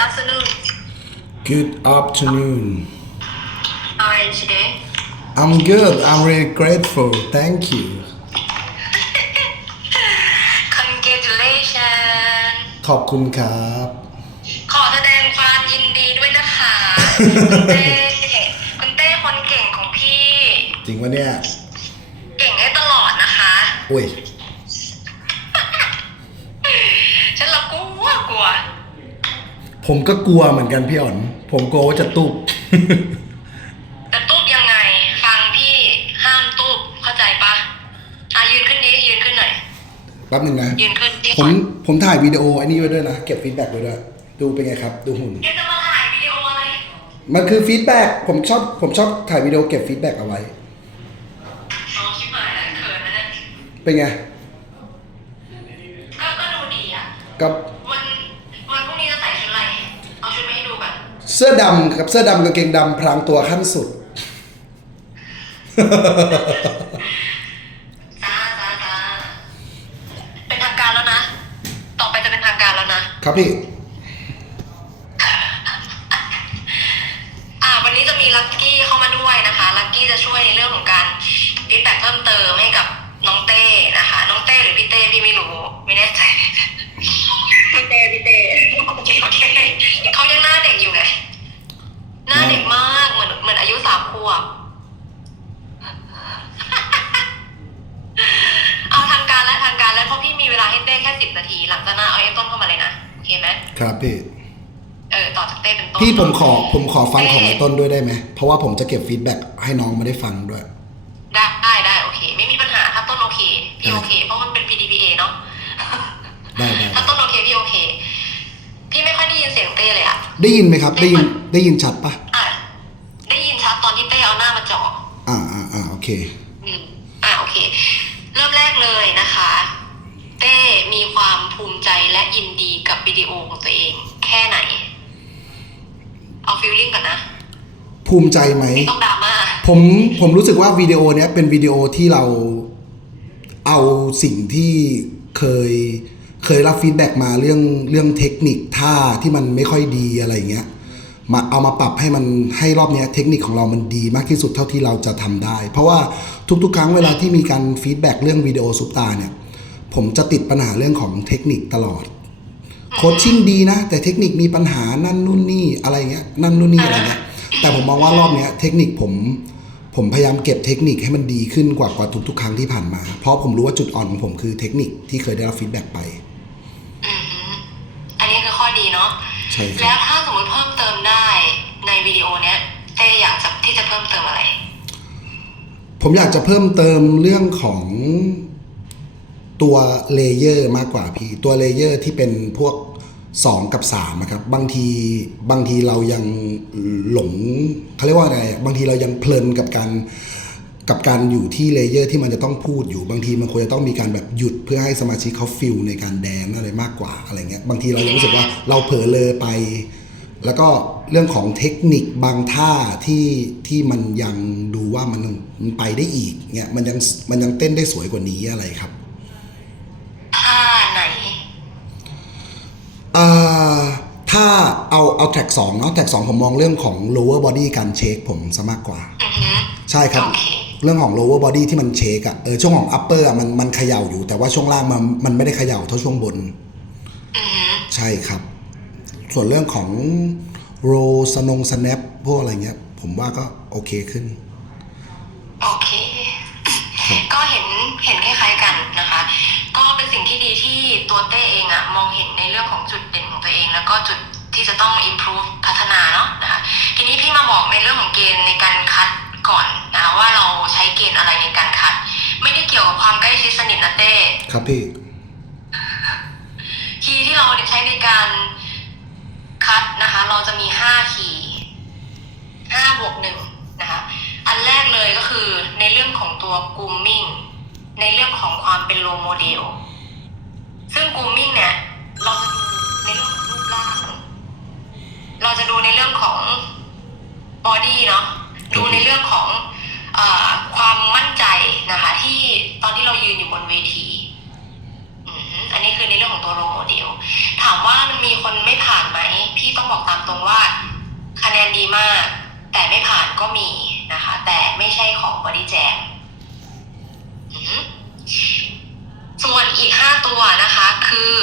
afternoon. Good afternoon. How are you today? I'm good. I'm really grateful. Thank you. Congratulations. ขอบคุณครับ ขอแสดงความยินดีด้วยนะคะคุณเต้คุณเต้คนเก่งของพี่ จริงวะเนี่ย เก่งได้ตลอดนะคะ อุ้ย ฉันละกลัวกลัว ผมก็กลัวเหมือนกันพี่อ่อน ผมกลัวว่าจะตุบ แต่ตุ๊บยังไง ฟังพี่ห้ามตุ๊บเข้าใจปะอะยืนขึ้นนี้ยืนขึ้นหน่อย แป๊บหนึงนะ ยืนขึ้นที่ผมผมถ่ายวิดีโอไอ้นี่ไว้ด้วยนะ เก็บฟีดแบ็กไว้ด้วย ดูเป็นไงครับ ดูหุ่นเดี๋ยวจะมาถ่ายวิดีโออะไรมันคือฟีดแบ็กผมชอบผมชอบถ่ายวิดีโอเก็บฟีดแบ็กเอาไว้ อ๋อชิบหายแล้วเขินนะเนี่ยเป็นไง ก็ก็ดูดีอะกั สื้อดำกับเสื้อดำกางเกงดำพรางตัวขั้นสุดจ้าจ้าจ้าเป็นทางการแล้วนะ ต่อไปจะเป็นทางการแล้วนะ ครับพี่ อ่า วันนี้จะมีลักกี้เข้ามาด้วยนะคะ ลักกี้จะช่วยในเรื่องของการฟีดแบ็กเพิ่มเติมให้กับน้องเต้นะคะ น้องเต้หรือพี่เต้พี่ไม่รู้ ไม่แน่ใจ พี่เต้พี่เต้โอเคโอเคเขายังหน้าเด็กอยู่ไง หน้าเด็กมากเหมือนเหมือนอายุสามขวบเอาทางการและทางการแล้วเพราะพี่มีเวลาให้เต้แค่สิบนาที หลังจากนั้นเอาไอ้ต้นเข้ามาเลยนะโอเคไหมครับพี่เออต่อจากเต้เป็นต้นพี่ผมขอผมขอฟังของไอ้ต้นด้วยได้ไหมเพราะว่าผมจะเก็บฟีดแบ็กให้น้องมาได้ฟังด้วย ได้ได้ได้โอเค ไม่มีปัญหาถ้าต้นโอเคพี่โอเค เพราะมันเป็น PDPA เนาะได้ได้ถ้าต้นโอเคพี่โอเค พี่ไม่ค่อยได้ยินเสียงเต้เลยอะได้ยินไหมครับ ได้ยินได้ยินชัดปะ อะได้ยินชัดตอนที่เต้เอาหน้ามาจ่อ อ่าอ่า อ่าโอเคอืมอะโอเค เริ่มแรกเลยนะคะ เต้มีความภูมิใจและยินดีกับวิดีโอของตัวเอง แค่ไหน เอาฟิลลิ่งก่อนนะ ภูมิใจไหม ไม่ต้องดราม่า ผมผมรู้สึกว่าวิดีโอเนี้ยเป็นวิดีโอที่เราเอาสิ่งที่เคยเคยรับฟีดแบ็กมาเรื่องเรื่องเทคนิคท่าที่มันไม่ค่อยดีอะไรเงี้ย มาเอามาปรับให้มันให้รอบเนี้ยเทคนิคของเรามันดีมากที่สุดเท่าที่เราจะทำได้ เพราะว่าทุกๆ ครั้งเวลาที่มีการฟีดแบ็กเรื่องวิดีโอซุปตาเนี่ยผมจะติดปัญหาเรื่องของเทคนิคตลอดโคชชิ่งดีนะ แต่เทคนิคมีปัญหานั่นนู่นนี่อะไรเงี้ยนั่นนู่นนี่อะไรเงี้ยแต่ผมมองว่ารอบเนี้ยเทคนิคผมผมพยายามเก็บเทคนิคให้มันดีขึ้นกว่ากว่าทุกๆ ครั้งที่ผ่านมา เพราะผมรู้ว่าจุดอ่อนของผมคือเทคนิคที่เคยได้รับฟีดแบ็กไป อือหืออันนี้คือข้อดีเนาะ ใช่คแล้รับวถ้าสมมติเพิ่มเติมได้ในวิดีโอเนี้ยเต้อยากจะที่จะเพิ่มเติมอะไร ผมอยากจะเพิ่มเติมเรื่องของตัวเลเยอร์มากกว่าพี่ ตัวเลเยอร์ที่เป็นพวก 2 กับ3นะครับ บางทีบางทีเรายังหลงเขาเรียกว่าอะไรอะบางทีเรายังเพลินกับการ กับการอยู่ที่เลเยอร์ที่มันจะต้องพูดอยู่บางทีมันควรจะต้องมีการแบบหยุดเพื่อให้สมาชิกเขาฟิลในการแดนอะไรมากกว่าอะไรเงี้ยบางทีเรายังรู้สึกว่าเราเผลอเลยไป แล้วก็เรื่องของเทคนิคบางท่าที่ที่มันยังดูว่ามันมันไปได้อีกเนี่ยมันยังมันยังเต้นได้สวยกว่านี้อะไรครับท่าไหนเอ่อถ้าเอาเอาแท็กสองเนาะแท็กสองผมมองเรื่องของ lower body การเช็คผมซะมากกว่า อือหือใช่ครับโอ เคเรื่องของ lower body ที่มันเช็คอะเออช่วงของ upper อะมันมันเขย่าอยู่ แต่ว่าช่วงล่างมันมันไม่ได้เขย่าเท่าช่วงบนอือหือใช่ครับ ส่วนเรื่องของ roll สนง snap พวกอะไรเงี้ย ผมว่าก็โอเคขึ้น โอเค ก็เห็นเห็นคล้ายๆกันนะคะ ก็เป็นสิ่งที่ดีที่ตัวเต้เองอะมองเห็นในเรื่องของจุดเด่นของตัวเอง แล้วก็จุดที่จะต้อง improve พัฒนาเนาะนะคะ ทีนี้พี่มาบอกในเรื่องของเกณฑ์ในการคัด ก่อนนะว่าเราใช้เกณฑ์อะไรในการคัด ไม่ได้เกี่ยวกับความใกล้ชิดสนิทนะเต้ครับพี่ คีย์ที่เราใช้ในการคัดนะคะ เราจะมีห้าคีย์ห้าบวกหนึ่งนะคะ อันแรกเลยก็คือในเรื่องของตัว grooming ในเรื่องของความเป็นโลโมเดล ซึ่ง grooming เนี่ยเราจะดูในเรื่องของรูปร่าง เราจะดูในเรื่องของ body เนาะ ดูในเรื่องของอความมั่นใจนะคะ ที่ตอนที่เรายืนอยู่บนเวทีอันนี้คือในเรื่องของตัวโรโมเดล ถามว่ามันมีคนไม่ผ่านไหม พี่ต้องบอกตามตรงว่า คะแนนดีมาก แต่ไม่ผ่านก็มีนะคะ แต่ไม่ใช่ของบอดี้แจมส่วนอีก5ตัวนะคะคือ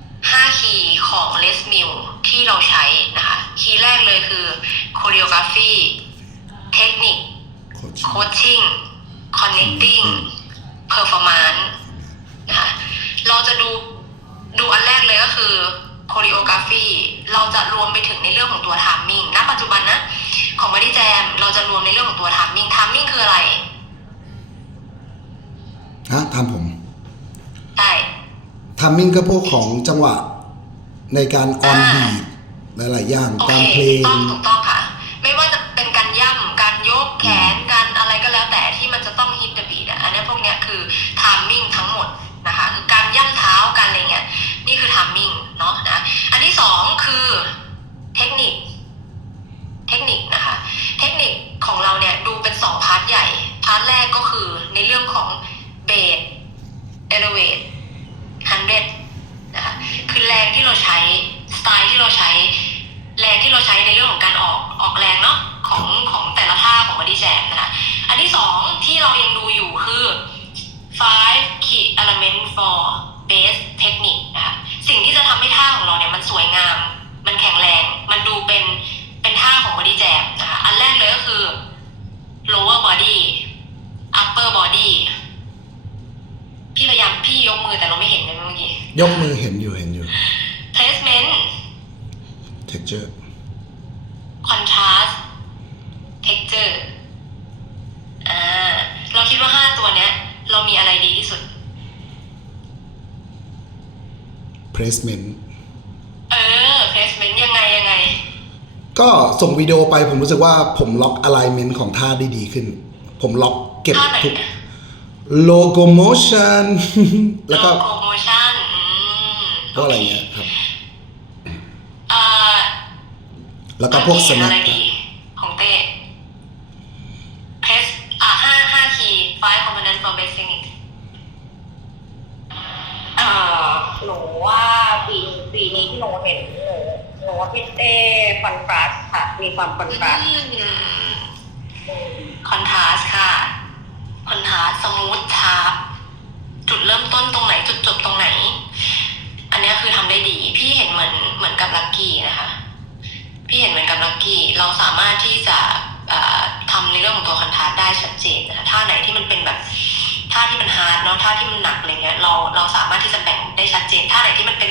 5คีย์ของ Les Mill ที่เราใช้นะคะ คีย์แรกเลยคือ choreography เทคนิค coaching connecting performance นะคะเราจะดูดูอันแรกเลยก็คือ choreography เราจะรวมไปถึงในเรื่องของตัว timing ณ ปัจจุบันนะ ของ Body Jam เราจะรวมในเรื่องของตัว timing timing คืออะไรฮะทำผมใช่ทัมมิ่งก็พวกของจังหวะในการออนบีทหลายๆอย่างโอตามเคเพลถูกงต้องถูกต้องค่ะ ไม่ว่าจะเป็นการย่ำการยกแขน คือทามมิ่งทั้งหมดนะคะคือการย่ำเท้าการอะไรเงี้ยนี่คือทามมิ่งเนาะนะอันที่สองคือเทคนิค เทคนิคนะคะ เทคนิคของเราเนี่ยดูเป็นสองพาร์ทใหญ่พาร์ทแรกก็คือในเรื่องของเบสเอลเวตฮันเดนะคะคือแรงที่เราใช้สไตล์ที่เราใช้ แรงที่เราใช้ในเรื่องของการออกออกแรงเนาะของของแต่ละท่าของบอดี้แจมนะคะอันที่สองที่เรายังดูอยู่คือ five key element for base technique นะคะสิ่งที่จะทำให้ท่าของเราเนี่ยมันสวยงาม มันแข็งแรง มันดูเป็นเป็นท่าของบอดี้แจมนะคะอันแรกเลยก็คือ lower body upper body พี่พยายามพี่ยกมือแต่เราไม่เห็นเลยเมื่อกี้ ยกมือเห็นอยู่เห็นอยู่ placement texture contrast texture อ่า เราคิดว่าห้าตัวเนี้ย เรามีอะไรดีที่สุด placement เออ placement ยังไงยังไง ก็ส่งวิดีโอไปผมรู้สึกว่าผมล็อก alignment ของท่าได้ดีขึ้น ผมล็อกเก็บท่าไหนทุก locomotion แล้วก็ locomotion อืมพวกอะไรเงี้ยครับ เอ่อแล้วก็พวกเต้สเห็นนัอะบไรดีของเต้ place อะห้าห้าคีย์ five component for basic เอ่อ หนูว่าปีปีนี้ที่หนูเห็นหนูหนูว่าพี่เต้คอนทราสค่ะ มีความคอนทราสคอนทราสค่ะคอนทราสสมูทชาร์ปจุดเริ่มต้นตรงไหนจุดจบตรงไหน อันนี้คือทำได้ดี พี่เห็นเหมือนเหมือนกับลักกี้นะคะ พี่เห็นเหมือนกับลักกี้เราสามารถที่จะทำในเรื่องของตัวคอนทราสได้ชัดเจนนะคะท่าไหนที่มันเป็นแบบ ท่าที่มันฮาร์ดเนาะท่าที่มันหนักอะไรเงี้ยเราเราสามารถที่จะแบ่งได้ชัดเจนท่าไหนที่มันเป็น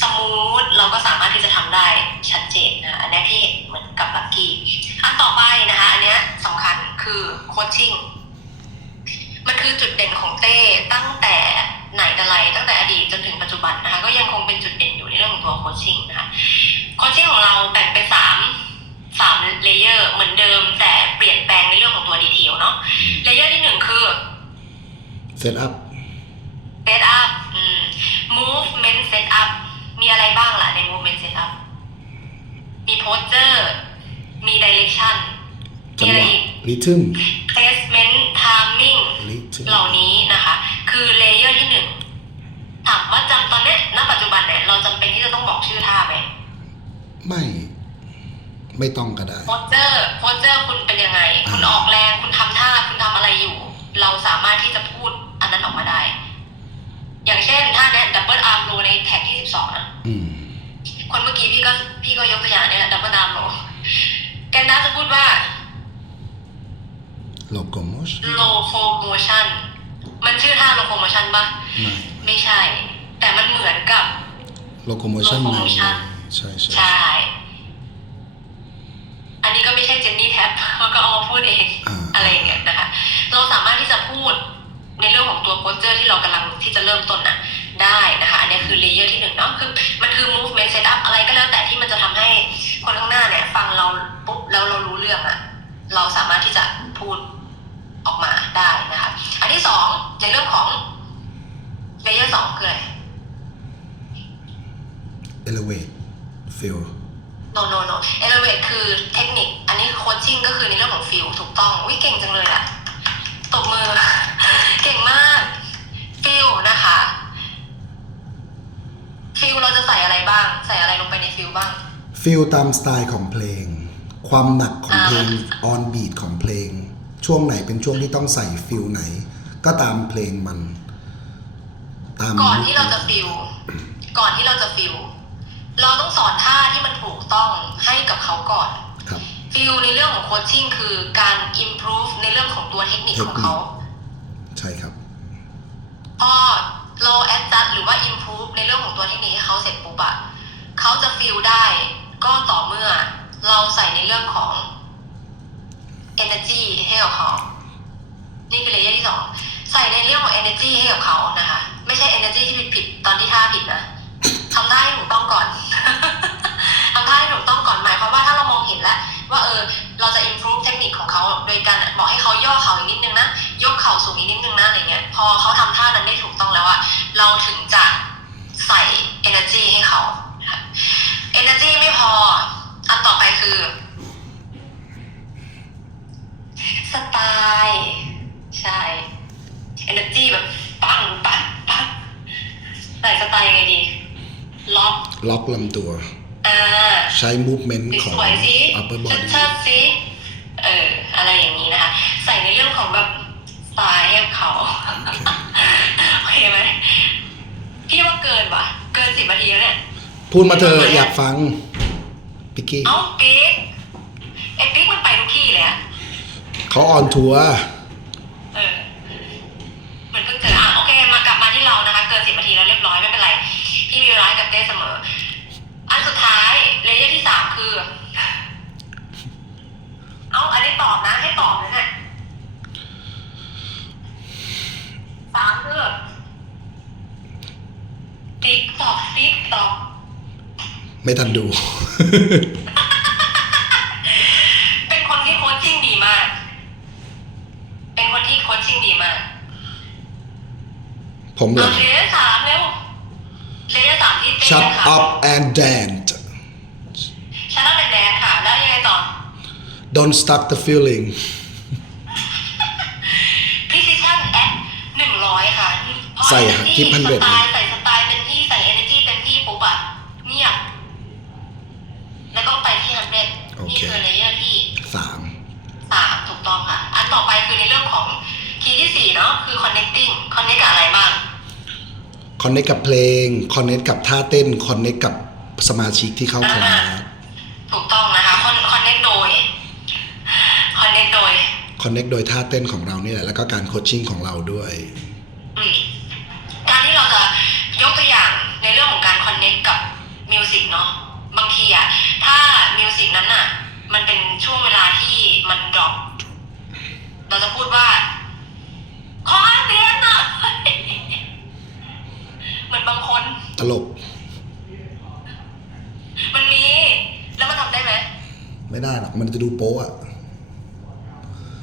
สมูทเราก็สามารถที่จะทำได้ชัดเจนนะอันนี้ยพี่เห็นเหมือนกับลักกี้อันต่อไปนะคะ อันเนี้ยสำคัญคือโคชชิ่งมันคือจุดเด่นของเต้ตั้งแต่ไหนแต่ไรตั้งแต่อดีตจนถึงปัจจุบันนะคะ ก็ยังคงเป็นจุดเด่นอยู่ในเรื่องของตัวโคชชิ่งนะคะโคชชิ่งของเราแบ่งเป็นสามสามเลเยอร์เหมือนเดิม set up set up อืม movement set up มีอะไรบ้างล่ะใน movement set up มี posture มี direction จัมีงอะหไรวะอีก rhythm placement timing rhythm เหล่านี้นะคะ คือเลเยอร์ที่หนึ่งถามว่าจำตอนเนี้ยณปัจจุบันเนี่ยเราจำเป็นที่จะต้องบอกชื่อท่าไหม ไม่ ไม่ต้องก็ได้ โพสเจอร์โพสเจอร์คุณเป็นยังไง คุณออกแรง คุณทำท่า คุณทำอะไรอยู่ เราสามารถที่จะพูดอั นนั้นออกมาได้ อย่างเช่นท่าเนี้ยดับเบิลอาร์มโรในแท็กที่สิบสองนะอืมคนเมื่อกี้พี่ก็พี่ก็ยกตัวอย่างเนี่ยแหละดับเบิลอาร์มโรแกนดาจะพูดว่า locomotion locomotion มันชื่อท่า locomotion ปะไม่ไม่ใช่ แต่มันเหมือนกับ locomotion ใน locomotion ใช่ใช่ใช่อันนี้ก็ไม่ใช่เจนนี่แท็บเขาก็เอามาพูดเองอ่าอะไรอย่างเงี้ยนะคะ เราสามารถที่จะพูด ในเรื่องของตัวโพสเจอร์ที่เรากำลังที่จะเริ่มต้นน่ะได้นะคะ อันนี้คือเลเยอร์ที่หนึ่งเนาะคือมันคือ movement setup อะไรก็แล้วแต่ที่มันจะทำให้คนข้างหน้าเนี่ย ฟังเราปุ๊บแล้วเรารู้เรื่องอะเราสามารถที่จะพูดออกมาได้นะคะ อันที่สองในเรื่องของเลเยอร์สองคืออะไร elevate feel no no no elevate คือเทคนิค อันนี้โคชชิ่งก็คือในเรื่องของฟิลถูกต้องวิเก่งจังเลยอะตบมือเก่งมากฟิลนะคะ บ้าง ฟิลตามสไตล์ของเพลง ความหนักของเพลงออนบีทของเพลง ช่วงไหนเป็นช่วงที่ต้องใส่ฟิลไหน ก็ตามเพลงมัน ตามก่อนที่เราจะฟิลก่อนที่เราจะฟิลเราต้องสอนท่าที่มันถูกต้องให้กับเขาก่อนครับฟิลในเรื่องของโคชชิ่งคือการ improve ในเรื่องของตัวเทคนิคของเขา ใช่ครับ พอเรา adjust หรือว่า improve ในเรื่องของตัวเทคนิคให้เขาเสร็จปุ๊บอะเขาจะฟิลได้ ก็ต่อเมื่อเราใส่ในเรื่องของ energy ให้กับเขา นี่คือเลเยอร์ที่สองใส่ในเรื่องของ energy ให้กับเขานะคะ ไม่ใช่ energy ที่ผิดผิดๆตอนที่ท่าผิดนะทำท่าให้ถูกต้องก่อน ทำท่าให้ถูกต้องก่อนหมายความว่าถ้าเรามองเห็นแล้วว่าเออเราจะ improve เทคนิคของเขาโดยการบอกให้เขาย่อเข่าอีกนิดนึงนะ ยกเข่าสูงอีกนิดนึงนะอะไรเงี้ย พอเขาทำท่านั้นได้ถูกต้องแล้วอะเราถึงจะใส่ energy ให้เขา energy ไม่พอ อันต่อไปคือ สไตล์ ใช่ energy แบบปังปังปังใส่สไตล์ยังไงดี ล็อก ล็อกลำตัว อ่า ใช้ movement สของวยๆสิ upper body ชัดๆสิ เออ อะไรอย่างนี้นะคะ ใส่ในเรื่องของแบบสไตล์ให้กับเขา โอเคไหม พี่ว่าเกินว่ะ เกินสิบนาทีแล้วเนี่ย พูดมาเธอะอยากฟังปิกกี้เอ้าปิ๊กไอ้ปิ๊กมันไปทุกที่เลยอะเขาออนทัวร์เออเหมือนเพิ่งเจออะโอเคมากลับมาที่เรานะคะ เกินสิบนาทีแล้วเรียบร้อยไม่เป็นไร พี่มีเวลาให้กับเต้เสมอ อันสุดท้ายเลเยอร์ที่สามคือ เอาอันนี้ตอบนะให้ตอบนะเนี่ยสามคือติ๊กตอกติ๊กตอก ไม่ทันดู เป็นคนที่โคชชิ่งดีมาก เป็นคนที่โคชชิ่งดีมากผมเหรเอาอเลเยอร์สามเร็วเลเยอร์สามที่เต้ shut ค่ะ up and dance ชนะเป็นแดนค่ะ แล้วยังไงต่อ don't stuck the feeling precision at หนึ่งร้อยค่ะพอใส่ energy ที่100สไตล์ใส่สไตล์เต็มที่ใส่ energy เต็มที่ปุ๊บอะเงียบ แล้วก็ไปที่ฮันเด นี่โอเคคือเลเยอร์ที่สามสามถูกต้องค่ะ อันต่อไปคือในเรื่องของคีย์ที่สี่เนาะคือ connecting connect กับอะไรบ้าง connect กับเพลง connect กับท่าเต้น connect กับสมาชิกที่เข้าคลาส ถูกต้องนะคะ con- connect โดย connect โดย connect โดยท่าเต้นของเรานี่แหละ แล้วก็การโคชชิ่งของเราด้วย อืมการที่เราจะยกตัวอย่างในเรื่องของการคอนเน c t กับมิวสิกเนาะบางทีอะถ้ามิวสิกนั้นอะ มันเป็นช่วงเวลาที่มันดรอปเราจะพูดว่า ขอเสียงหน่อยเหมือนบางคน ตลก มันมี แล้วมันทำได้ไหม ไม่ได้หรอก มันจะดูโป๊ะอะ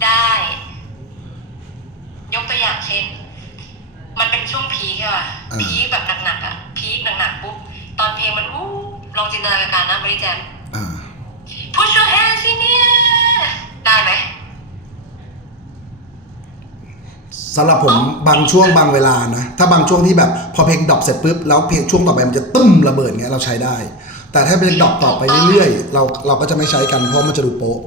ได้ ยกตัวอย่างเช่น มันเป็นช่วงพีคใช่ป่ะ พีคแบบหนักๆอะ พีคหนักๆปุ๊บ ตอนเพลงมันวู้ลองจินตนาการนะบริแจม อ่า Put your hands in the air ได้ไหม สำหรับผมบางช่วงบางเวลานะ ถ้าบางช่วงที่แบบพอเพลงดรอปเสร็จปุ๊บแล้วเพลงช่วงต่อไปมันจะตึ้มระเบิดเงี้ยเราใช้ได้ แต่ถ้าเพลงดรอปต่อไปเรื่อยๆ เราเราก็จะไม่ใช้กันเพราะมันจะดูโป๊ะ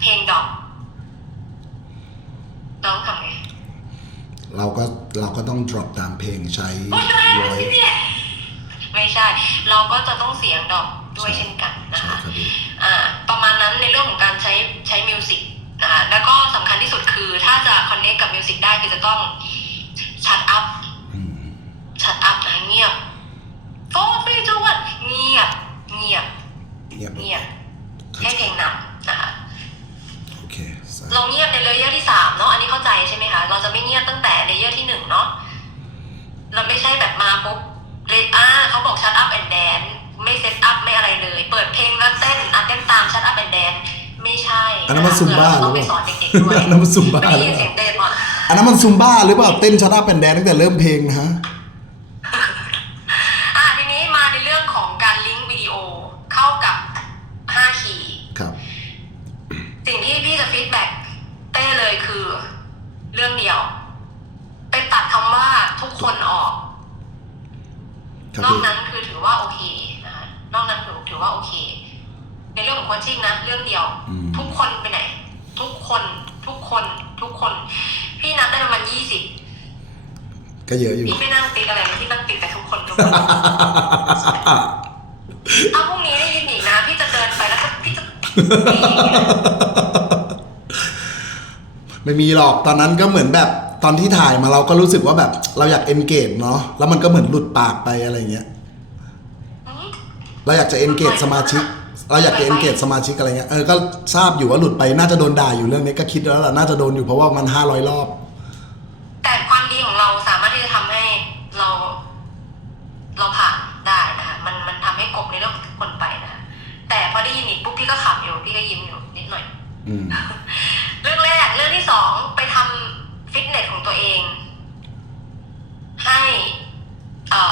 เพลงดรอปเราต้องทำไงเราก็เราก็ต้อง drop ตามเพลงใช้โอ้ยช่วยร้อยเนี่ยไม่ใช่ เราก็จะต้องเสียงดรอปด้วยเช่นกันนะใช่คะ ครับพี่อ่าประมาณนั้นในเรื่องของการใช้ใช้มิวสิกนะคะแล้วก็สำคัญที่สุดคือถ้าจะคอนเน c t กับมิวสิกได้คือจะต้องชัดอัพอืมชัดอัพนะเงียบโฟร์ฟีจูวันเงียบ เงียบ เงียบเงียบให้เพลงนำนะคะโอ เคสามเราเงียบในเลเยอร์ที่สามเนาะอันนี้เข้าใจใช่ไหมคะเราจะไม่เงียบตั้งแต่เลเยอร์ที่หนึ่งเนาะเราไม่ใช่แบบมาปุ๊บเลยอ่าเขาบอกชัดอัพแอนด์แดนไม่เซตอัพไม่อะไรเลย เปิดเพลงแล้วเต้นอะเต้นตามชัดอัพแอนด์แดนไม่ใช่อันนั้นมันซุมบ้าเรต้องไปสอนเด็กๆด้วยอันนั้นมันซุมบ้าไม่ได้ยินเสียงเต้นว่ะอันนั้นมันซุมบ้าหรือเปล่าเต้นชัดอัพแอนแดนตั้งแต่เริ่มเพลงนะฮะอะทีนี้มาในเรื่องของการลิงก์วิดีโอเข้ากับ5คีย์ ครับ สิ่งที่พี่จะฟีดแบ็กเต้เลยคือเรื่องเดียว ไปตัดคำว่าทุกคนออก ครับ นอก พี่ นั้นคือถือว่าโอเคนะคะนอกนั้นถือถือว่าโอเค ในเรื่องของ โคชชิ่งนะเรื่องเดียว อืม ทุกคนไปไหน ทุกคน ทุกคน ทุกคน พี่นับได้ประมาณยี่สิบก็เยอะอยู่ พี่ไม่นั่งติ๊กอะไรพี่นั่งติ๊กแต่ทุกคนทุกคนถ้าพรุ่งนี้ได้ยินอีกนะ พี่จะเดินไปแล้วก็พี่จะไม่มีหรอกตอนนั้นก็เหมือนแบบตอนที่ถ่ายมาเราก็รู้สึกว่าแบบเราอยากเอนเกจเนาะแล้วมันก็เหมือนหลุดปากไปอะไรเงี้ย อืม เราอยากจะเอนเกจสมาชิก เราอยากจะเอนเกจสมาชิกอะไรเงี้ยเออก็ทราบอยู่ว่าหลุดไปน่าจะโดนด่าอยู่เรื่องนี้ก็คิดแล้วล่ะน่าจะโดนอยู่เพราะว่ามันห้าร้อยรอบ แต่ความดีของเราสามารถที่จะทำให้เรา เราผ่านได้นะคะมันมันทำให้กลบในเรื่องของทุกคนไปนะคะแต่พอได้ยินอีกปุ๊บพี่ก็ขำอยู่พี่ก็ยิ้มอยู่นิดหน่อย อืม เรื่องแรกเรื่องที่สองไปทำฟิตเนสของตัวเอง ให้เอ่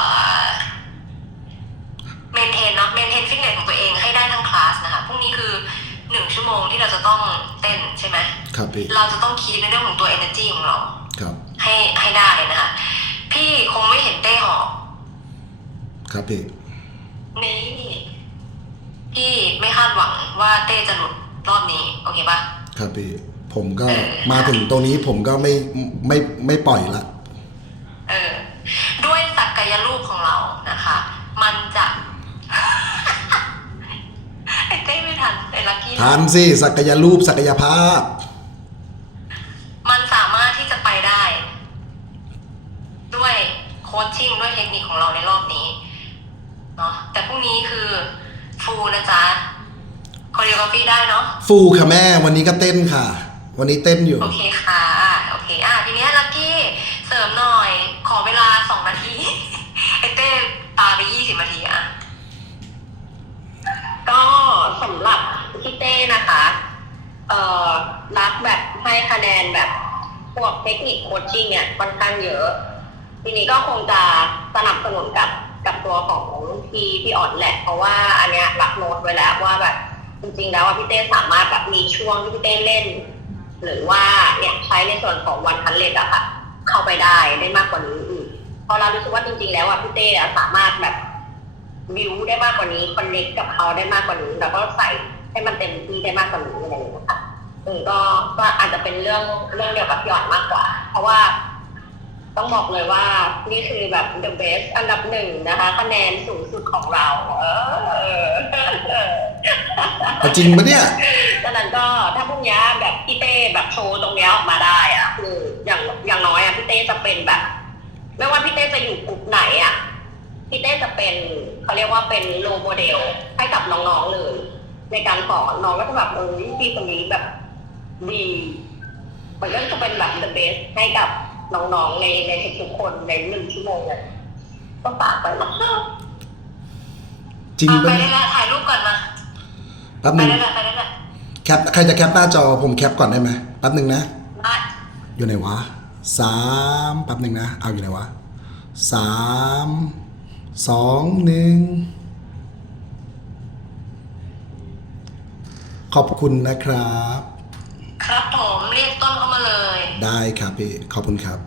อเมนเทนเนาะเมนเทนฟิตเนสของตัวเองให้ได้ทั้งคลาสนะคะ พรุ่งนี้คือหนึ่งชั่วโมงที่เราจะต้องเต้นใช่ไหมครับพี่เราจะต้องคีดในเรื่องของตัว energy ของเรา ครับ ให้ให้ได้นะคะพี่คงไม่เห็นเต้หอบครับพี่นี่พี่ไม่คาดหวังว่าเต้จะหลุดรอบนี้ โอเคปะครับพี่ผมก็เออมาถึงตรงนี้ผมก็ไม่ไม่ไม่ปล่อยละ เออ ด้วยศักยรูปของเรานะคะ มันจะ ไอ้เต้ไม่ทันไอ้ลักกี้ ทานสิศักยรูปศักยภาพ มันสามารถที่จะไปได้ ด้วยโคชชิ่งด้วยเทคนิคของเราในรอบนี้เนาะแต่พรุ่งนี้คือฟูลนะจ๊ะคอเรียกราฟีได้เนาะฟูค่ะแม่ วันนี้ก็เต้นค่ะ วันนี้เต้นอยู่ โอเคค่ะ โอเค อะทีเนี้ยลักกี้เสริมหน่อย ขอเวลาสองนาที ไอเต้ปาไปยี่สิบนาทีอะ ก็สำหรับพี่เต้นะคะเอ่อรักแบบให้คะแนนแบบพวกเทคนิคโคชชิ่งเนี่ยค่อนข้างเยอะ ทีนี้ก็คงจะสนับสนุนกับกับตัวของพี่พี่อ่อนแหละ เพราะว่าอันเนี้ยรับโน้ตไว้แล้วว่าแบบจริงๆแล้วว่าพี่เต้สามารถแบบมีช่วงที่พี่เต้เล่น หรือว่าเนี่ยใช้ในส่วนของวันพันเลดอะค่ะ เข้าไปได้ได้มากกว่านี้อีกเพราะเรารู้สึกว่าจริงๆแล้วอะพี่เต้อะสามารถแบบวิวได้มากกว่านี้คอนเนคกับเขาได้มากกว่านี้แล้วก็ใส่ ให้มันเต็มที่ได้มากกว่านี้อะไรอย่างเงี้ยค่ะอืมก็ก็อาจจะเป็นเรื่องเรื่องเดียวกับพี่อ่อนมากกว่า เพราะว่าต้องบอกเลยว่านี่คือแบบ the best อันดับหนึ่งนะคะคะแนนสูงสุดของเรา เออเอาจริงปะเนี่ยดังนั้นก็ถ้าพรุ่งนี้แบบพี่เต้แบบโชว์ตรงเนี้ยออกมาได้อะคืออย่างอย่างน้อยอะพี่เต้จะเป็นแบบ ไม่ว่าพี่เต้จะอยู่กลุ่มไหนอะพี่เต้จะเป็นเขาเรียกว่าเป็นโลโมเดลให้กับน้องๆเลย ในการสอนน้องก็จะแบบเออพี่คนนี้แบบดีมันก็จะเป็นแบบ the best ให้กับน้องๆในในทุกๆคนในหนึ่งชั่วโมงเลยก็ฝากไปนะคะจริงอะไปปะได้เนี่ยแล้วถ่ายรูปก่อนมาแป๊บไปหนึ่งได้แล้วไปได้แล้วแคปใครจะแคปหน้าจอผมแคปก่อนได้ไหมแป๊บหนึ่งนะได้อยู่ไหนวะสามแป๊บหนึ่งนะ เอาอยู่ไหนวะสามสองหนึ่ง ขอบคุณนะครับ ครับผมเรียกต้นเข้ามาเลย ได้ครับพี่ ขอบคุณครับ